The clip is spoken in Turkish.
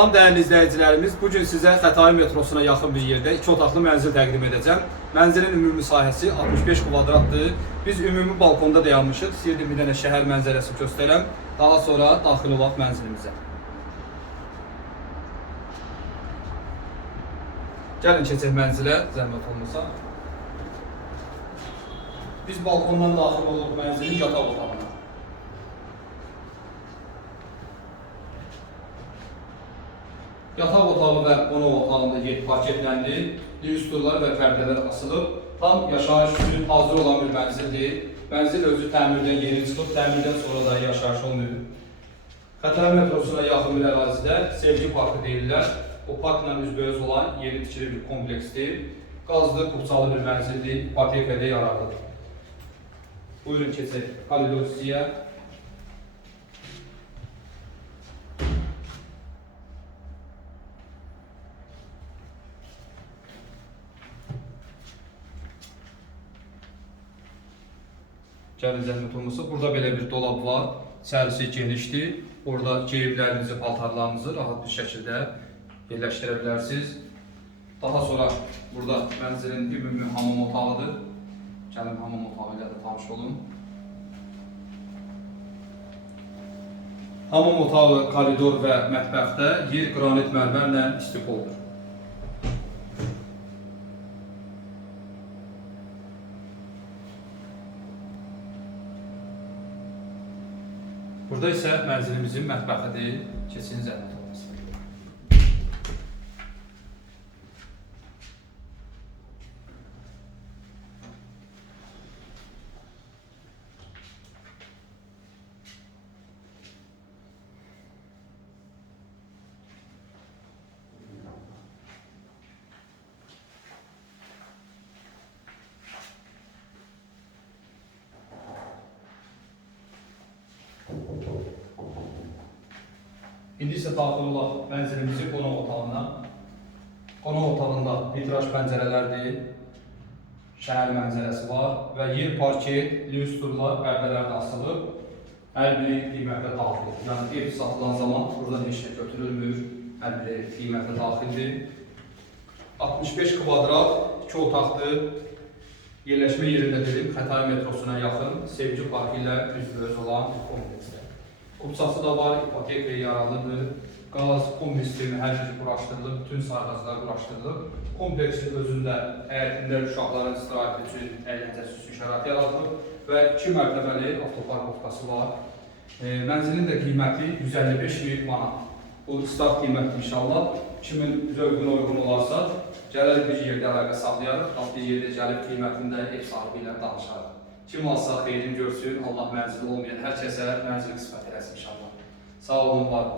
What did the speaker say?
Salam dəyərli izləyicilərimiz. Bu gün sizə Xətai metrosuna yaxın bir yerdə iki otaqlı mənzil təqdim edəcəm. Mənzilin ümumi sahəsi 65 kvadratdır. Biz ümumi balkonda dayanmışıq. İstəyirdim bir dənə şəhər mənzərəsi göstərəm. Daha sonra daxil olaq mənzilimizə. Gəlin keçək mənzilə, zəhmət olmasa. Biz balkondan daxil oluq mənzilin yataq otağına. Yataq otağı və qonaq otağında yer paketləndi, lyustrlar və pərdələr asılıb, tam yaşayış üçün hazır olan bir mənzildir. Mənzil özü təmirdən yeni çıxıb, təmirdən sonra da yaşayış olmuyor. Xətai metrosuna yaxın bir ərazidə Sevgi Parkı deyirlər. O parkla üzbəüz olan yeni tikili bir kompleksdir. Qazlı, qubçalı bir mənzildir, ipotekada yaradılır. Buyurun keçək koridor Gəlin zəhmət olmasa, burada belə bir dolab var. İçərisi genişdir. Orada geyimlərinizi, paltarlarınızı rahat bir şəkildə yerləşdirə bilərsiniz. Daha sonra burada mənzilin ümumi hamam otağıdır. Gəlin hamam otağı ilə də tanış olun. Hamam otağı, koridor və mətbəxdə yer qranit mərmərlə istipoldur. Burada isə mənzilimizin mətbəxidir. Keçin zəhmət olmasın. İndi isə daxil olaq mənzilimizin qonaq otağına. Qonaq otağında vitraj pəncərələrdir. Şəhər mənzərəsi var və yer parket, lyustrlar, pərdələr də asılıb. Hər biri qiymətə daxildir. Yəni ev satılan zaman buradan heç nə götürülmür. Hər biri qiymətə daxildir. 65 kvadrat, 2 otaqlı yerləşmə yerində dedim, Xətai metrosuna yaxın, Sevgi parkı ilə üz-üzə olan bir Qubçası da var, ipoteka yaralıdır. Qaz, kum sistemi hər biri quraşdırılıb, bütün sahələr quraşdırılıb. Kompleksin özündə həyətində uşaqların istirahəti üçün əyləncəsi üçün şərait yaradılıb və 2 mərtəbəli avtoparkovkası var. E, mənzilin də qiyməti 155 min manat. Bu start qiymətdir inşallah. Kimin zövqünə uyğun olarsa, gələrək bir yerdə əlaqə saxlayarıq, bir yerdə gəlib qiymətində ev sahibi ilə danışarıq. Kim alsa xeyrin görsün, Allah mənzili olmayan hər kəsə mənzil qismət eləsin inşallah. Sağ olun, var olun.